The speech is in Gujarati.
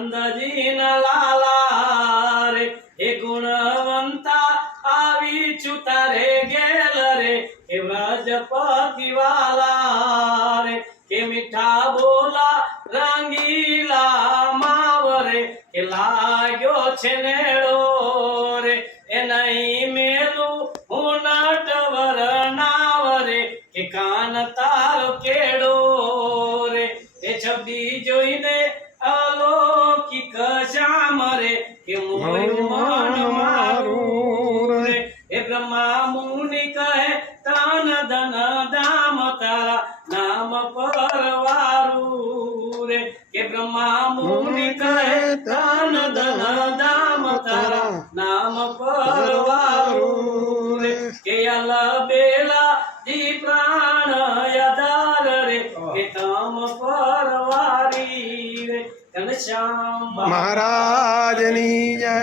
નંદજી ન લાલા રે એ ગુણવંતા આવી છું તારે ગેલ રે એ વ્રજપતિ વાલા રે કે મીઠા બોલા રંગીલા માવરે કે લાગ્યો છે નેળો રે એ નહીં મેલું હું નટવર નાવરે કે કાન તારો કેડો રે એ છબી જોઈને અલૌકિક શ્યામ રે કે મોયું મન મારું રે એ બ્રહ્મા મુનિ કહે તન ધન ધામ તારા નામ પરવારું રે કે બ્રહ્મા મુનિ કહે તન ધન ધામ તારા નામ પરવારું રે કે અલ બેલા જી પ્રાણ યદાર રે કે તમ પરવારી રે ઘનશ્યામ મહારાજની જય।